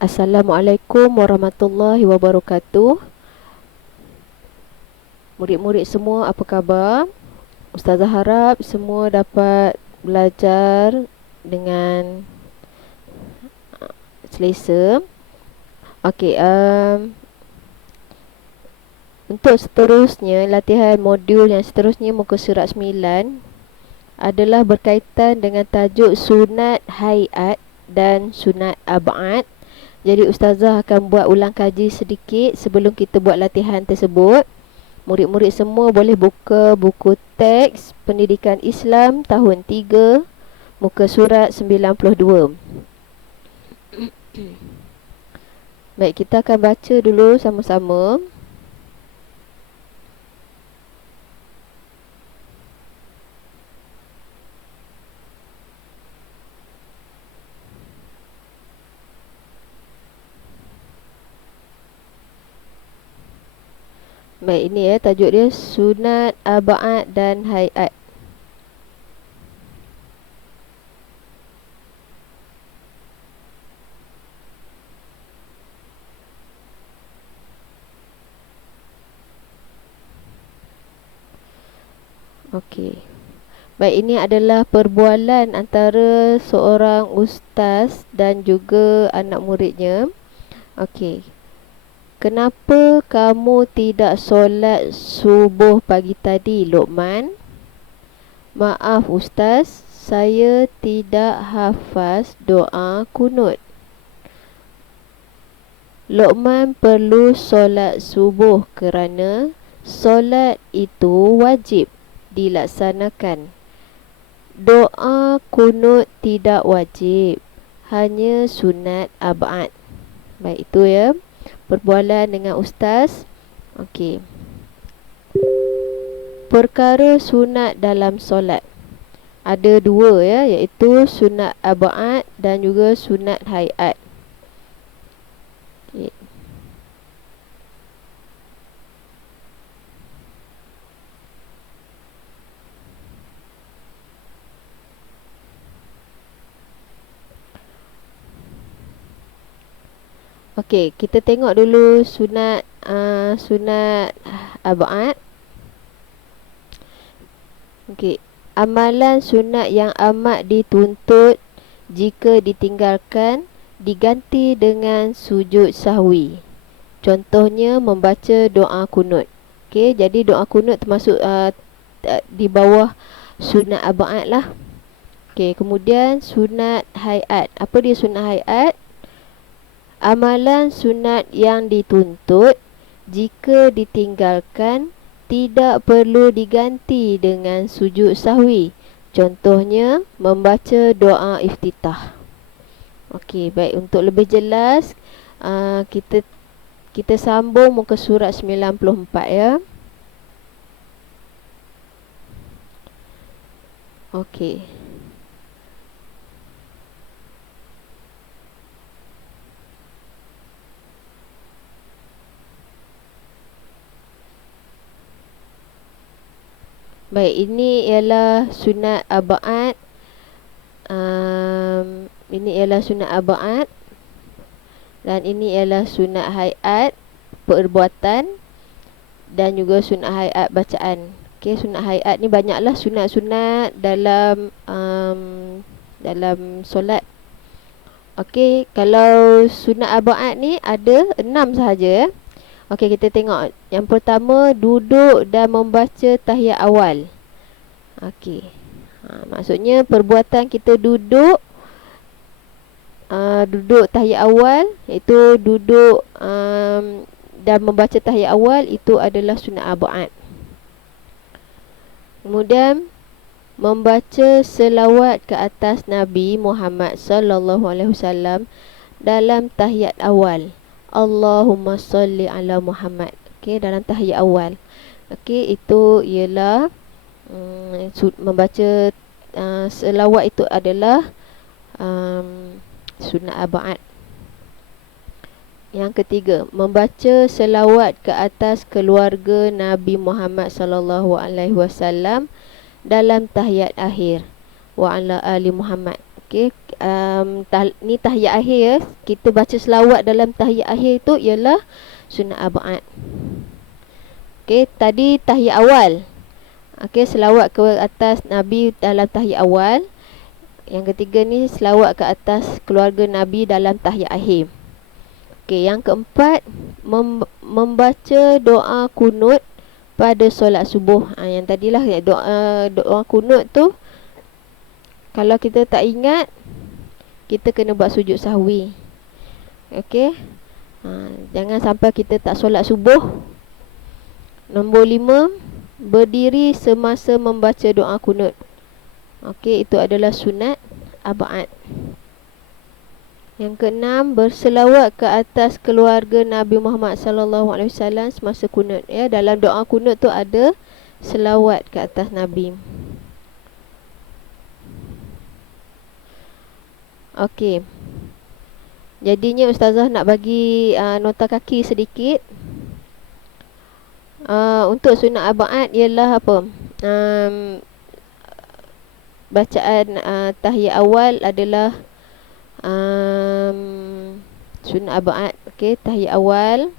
Assalamualaikum warahmatullahi wabarakatuh. Murid-murid semua, apa khabar? Ustazah harap semua dapat belajar dengan selesa. Okey, untuk seterusnya, latihan modul yang seterusnya muka surat 9 adalah berkaitan dengan tajuk sunat hayat dan sunat ab'ad. Jadi ustazah akan buat ulang kaji sedikit sebelum kita buat latihan tersebut. Murid-murid semua boleh buka buku teks Pendidikan Islam tahun 3, muka surat 92. Baik, kita akan baca dulu sama-sama. Baik, ini tajuk dia sunat ab'ad dan hayat. Okey. Baik, ini adalah perbualan antara seorang ustaz dan juga anak muridnya. Okey. Kenapa kamu tidak solat subuh pagi tadi, Luqman? Maaf ustaz, saya tidak hafaz doa kunut. Luqman perlu solat subuh kerana solat itu wajib dilaksanakan. Doa kunut tidak wajib, hanya sunat ab'ad. Baik, itu ya perbualan dengan ustaz. Okey. Perkara sunat dalam solat ada dua ya, iaitu sunat ab'ad dan juga sunat hayat. Okey. Okey, kita tengok dulu sunat ab'ad. Okey, amalan sunat yang amat dituntut jika ditinggalkan diganti dengan sujud sahwi. Contohnya membaca doa kunut. Okey, jadi doa kunut termasuk di bawah sunat ab'ad lah. Okey, kemudian sunat hayat. Apa dia sunat hayat? Amalan sunat yang dituntut jika ditinggalkan tidak perlu diganti dengan sujud sahwi. Contohnya membaca doa iftitah. Okey, baik, untuk lebih jelas kita sambung muka surat 94 ya. Okey. Baik, ini ialah sunat ab'ad. Ini ialah sunat ab'ad dan ini ialah sunat hayat perbuatan dan juga sunat hayat bacaan. Okey, sunat hayat ni banyaklah sunat-sunat dalam dalam solat. Okey, kalau sunat ab'ad ni ada 6 sahaja ya. Okey, kita tengok. Yang pertama, duduk dan membaca tahiyat awal. Okey. Maksudnya perbuatan kita duduk tahiyat awal, iaitu duduk dan membaca tahiyat awal, itu adalah sunat ab'ad. Kemudian membaca selawat ke atas Nabi Muhammad sallallahu alaihi wasallam dalam tahiyat awal. Allahumma salli ala Muhammad. Okey, dalam tahiyat awal. Okey, itu ialah membaca selawat itu adalah sunat ab'ad. Yang ketiga, membaca selawat ke atas keluarga Nabi Muhammad sallallahu alaihi wasallam dalam tahiyat akhir, wa ala ali Muhammad. Okey, ni tahiyat akhir ya. Kita baca selawat dalam tahiyat akhir itu ialah sunat abad. Okey, tadi tahiyat awal. Okey, selawat ke atas Nabi dalam tahiyat awal. Yang ketiga ni selawat ke atas keluarga Nabi dalam tahiyat akhir. Okey, yang keempat membaca doa kunut pada solat subuh. Yang tadilah doa kunut tu, kalau kita tak ingat, kita kena buat sujud sahwi. Okey. Jangan sampai kita tak solat subuh. Nombor 5, berdiri semasa membaca doa kunut. Okey, itu adalah sunat abad. Yang keenam, berselawat ke atas keluarga Nabi Muhammad sallallahu alaihi wasallam semasa kunut. Ya, dalam doa kunut tu ada selawat ke atas Nabi. Okey. Jadinya ustazah nak bagi nota kaki sedikit. Untuk sunat abad ialah apa? Bacaan tahiyat awal adalah sunat abad. Okey, tahiyat awal.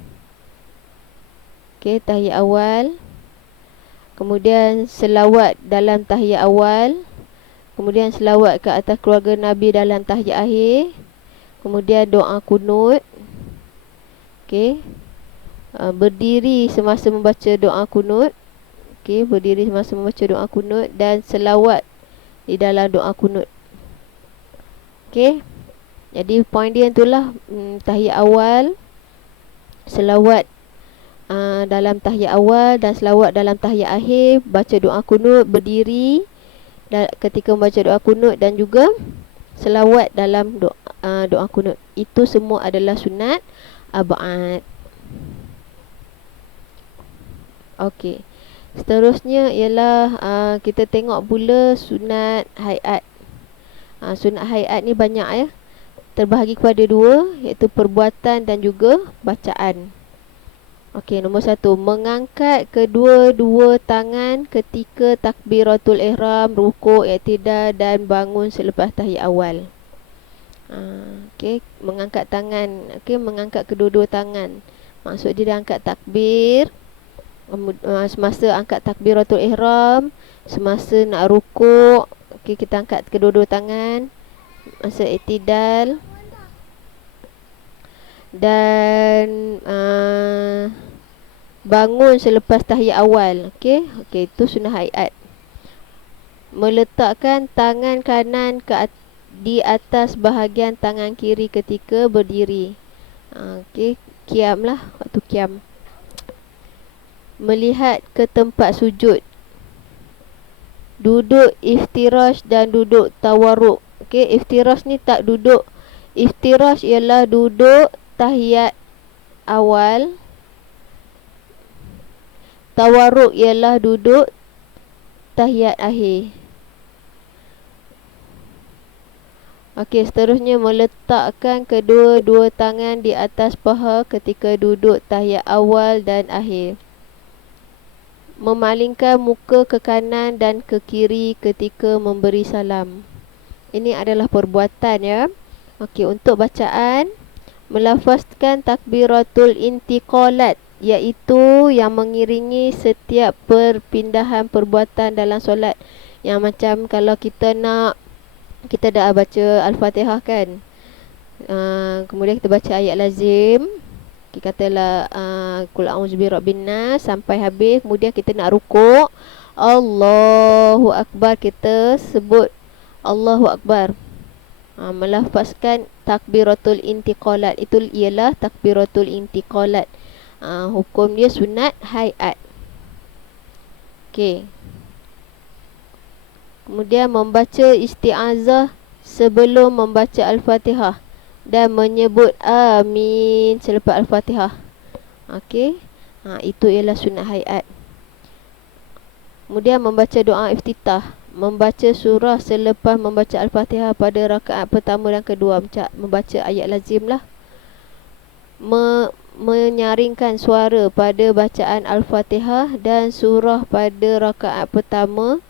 Okey, tahiyat awal. Kemudian selawat dalam tahiyat awal. Kemudian selawat ke atas keluarga Nabi dalam tahiyat akhir. Kemudian doa kunut. Okey. Berdiri semasa membaca doa kunut. Okey, berdiri semasa membaca doa kunut dan selawat di dalam doa kunut. Okey. Jadi poin dia itulah, tahiyat awal, selawat dalam tahiyat awal dan selawat dalam tahiyat akhir, baca doa kunut, berdiri ketika membaca doa kunut dan juga selawat dalam doa kunut. Itu semua adalah sunat abad. Okey. Seterusnya ialah kita tengok pula sunat hayat. Sunat hayat ni banyak ya. Terbahagi kepada dua, iaitu perbuatan dan juga bacaan. Okey, nombor 1, mengangkat kedua-dua tangan ketika takbiratul ihram, rukuk, i'tidal dan bangun selepas tahiyat awal. Okey, mengangkat tangan. Okey, mengangkat kedua-dua tangan. Maksud dia angkat takbir, semasa angkat takbiratul ihram, semasa nak rukuk. Okey, kita angkat kedua-dua tangan. Masa i'tidal dan bangun selepas tahiyat awal. Okey, itu sunat hayat. Meletakkan tangan kanan di atas bahagian tangan kiri ketika berdiri. Okey, qiyam lah, waktu qiyam. Melihat ke tempat sujud. Duduk iftirash dan duduk tawarruk. Okey, iftirash ni tak duduk. Iftirash ialah duduk tahiyat awal. Tawarruk ialah duduk tahiyat akhir. Okey, seterusnya meletakkan kedua-dua tangan di atas paha ketika duduk tahiyat awal dan akhir. Memalingkan muka ke kanan dan ke kiri ketika memberi salam. Ini adalah perbuatan ya. Okey, untuk bacaan, melafazkan takbiratul intiqalat, iaitu yang mengiringi setiap perpindahan perbuatan dalam solat. Yang macam kalau kita dah baca Al-Fatihah kan, kemudian kita baca ayat lazim. Kita katalah qul a'udzu birabbin nas sampai habis, kemudian kita nak rukuk, Allahu akbar, kita sebut Allahu akbar. Melafazkan takbiratul intiqalat, itu ialah takbiratul intiqalat. Hukum dia sunat hayat. Okey. Kemudian membaca isti'azah sebelum membaca Al-Fatihah dan menyebut amin selepas Al-Fatihah. Okey. Itu ialah sunat hayat. Kemudian membaca doa iftitah, membaca surah selepas membaca Al-Fatihah pada rakaat pertama dan kedua, membaca ayat lazim lah. Menyaringkan suara pada bacaan Al-Fatihah dan surah pada rakaat pertama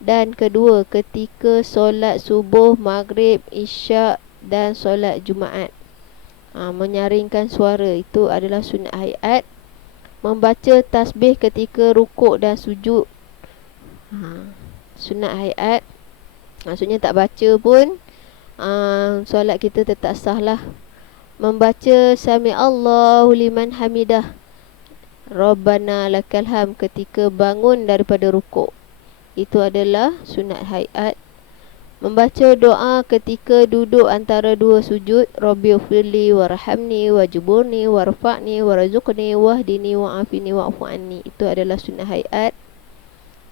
Dan kedua, ketika solat subuh, maghrib, isyak dan solat Jumaat. Menyaringkan suara itu adalah sunat hayat. Membaca tasbih ketika rukuk dan sujud, sunat hayat. Maksudnya tak baca pun solat kita tetap sah lah. Membaca Sami Allahu liman hamidah, Rabbana lakal ham ketika bangun daripada rukuk, itu adalah sunat hayat. Membaca doa ketika duduk antara dua sujud, Rabbighfirli warhamni wajburni warfa'ni warzuqni wahdini wa'afini wa'fu anni, itu adalah sunat hayat.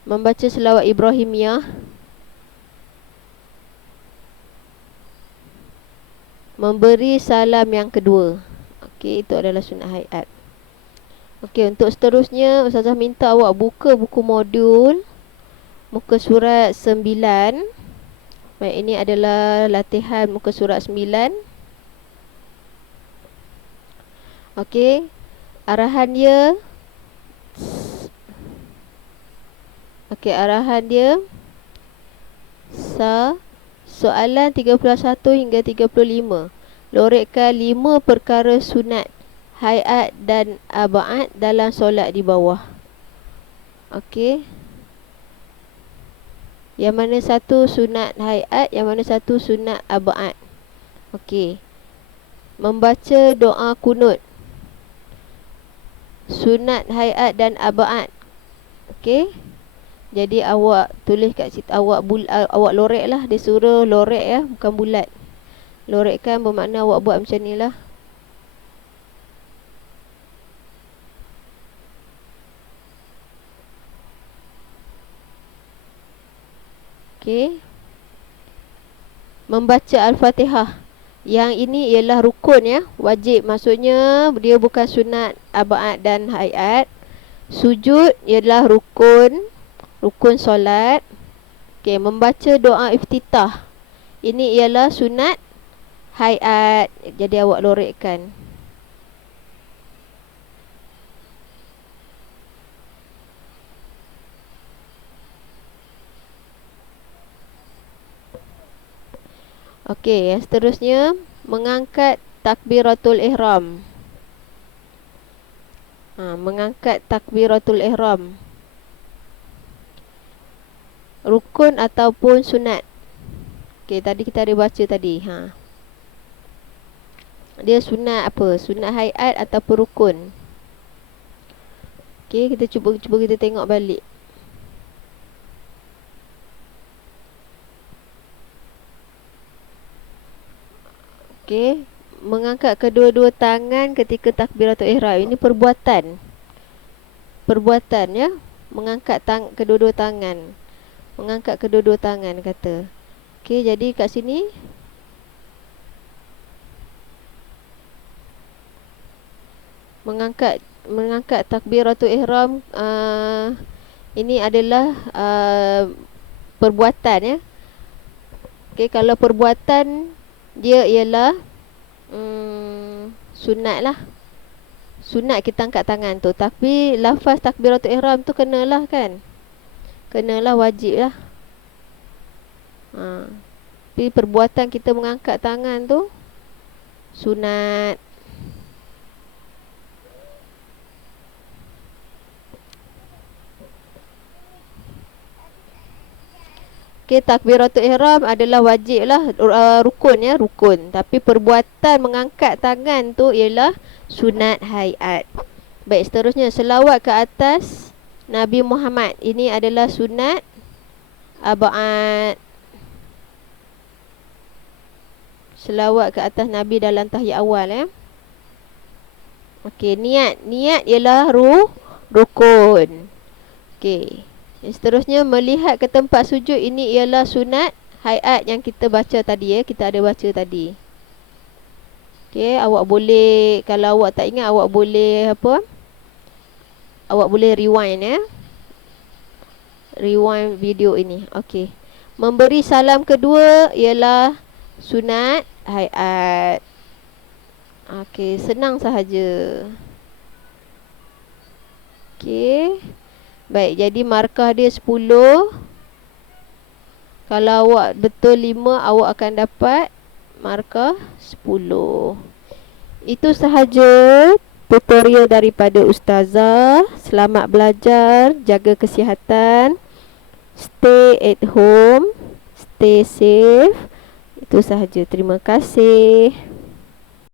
Membaca selawat Ibrahimiyah. Memberi salam yang kedua, okey, itu adalah sunat hayat. Okey, untuk seterusnya Ustazah minta awak buka buku modul muka surat 9. Baik, ini adalah latihan muka surat 9. Okey, arahan dia. Okey, arahan dia soalan 31 hingga 35. Lorekkan 5 perkara sunat hayat dan abaat dalam solat di bawah. Okey, yang mana satu sunat hayat, yang mana satu sunat abaat. Okey, membaca doa kunut, sunat hayat dan abaat. Okey, jadi awak tulis kat situ, awak lorek lah. Dia suruh lorek ya, bukan bulat. Lorekkan bermakna awak buat macam ni lah. Okey, membaca Al-Fatihah. Yang ini ialah rukun ya, wajib. Maksudnya dia bukan sunat abaat dan hayat. Sujud ialah rukun solat. Okey, membaca doa iftitah, ini ialah sunat hayat. Jadi awak lorekkan. Okey, yang seterusnya mengangkat takbiratul ihram. Mengangkat takbiratul ihram, rukun ataupun sunat. Okey, tadi kita ada baca tadi. Dia sunat apa? Sunat hayat ataupun rukun. Okey, kita cuba kita tengok balik. Okey, mengangkat kedua-dua tangan ketika takbiratul ihram. Ini perbuatan ya. Mengangkat kedua-dua tangan. Mengangkat kedua-dua tangan kata. Okey, jadi kat sini mengangkat takbiratul ihram, ini adalah perbuatan ya. Okey, kalau perbuatan dia ialah sunat lah. Sunat kita angkat tangan tu. Tapi lafaz takbiratul ihram tu kenalah kan, kenalah, wajib lah. Tapi perbuatan kita mengangkat tangan tu sunat. Okey, takbiratul ihram adalah wajib lah, rukun ya, rukun. Tapi perbuatan mengangkat tangan tu ialah sunat hayat. Baik, seterusnya selawat ke atas Nabi Muhammad. Ini adalah sunat abaat. Selawat ke atas Nabi dalam tahiyat awal ya. Okey, niat ialah rukun. Okey, seterusnya melihat ke tempat sujud, ini ialah sunat hayat yang kita baca tadi ya, kita ada baca tadi. Okey, awak boleh, kalau awak tak ingat, awak boleh apa? Awak boleh rewind ya. Rewind video ini. Okey. Memberi salam kedua ialah sunat hayat. Okey, senang sahaja. Okey. Baik, jadi markah dia 10. Kalau awak betul 5, awak akan dapat markah 10. Itu sahaja tutorial daripada Ustazah. Selamat belajar, jaga kesihatan, stay at home, stay safe. Itu sahaja. Terima kasih.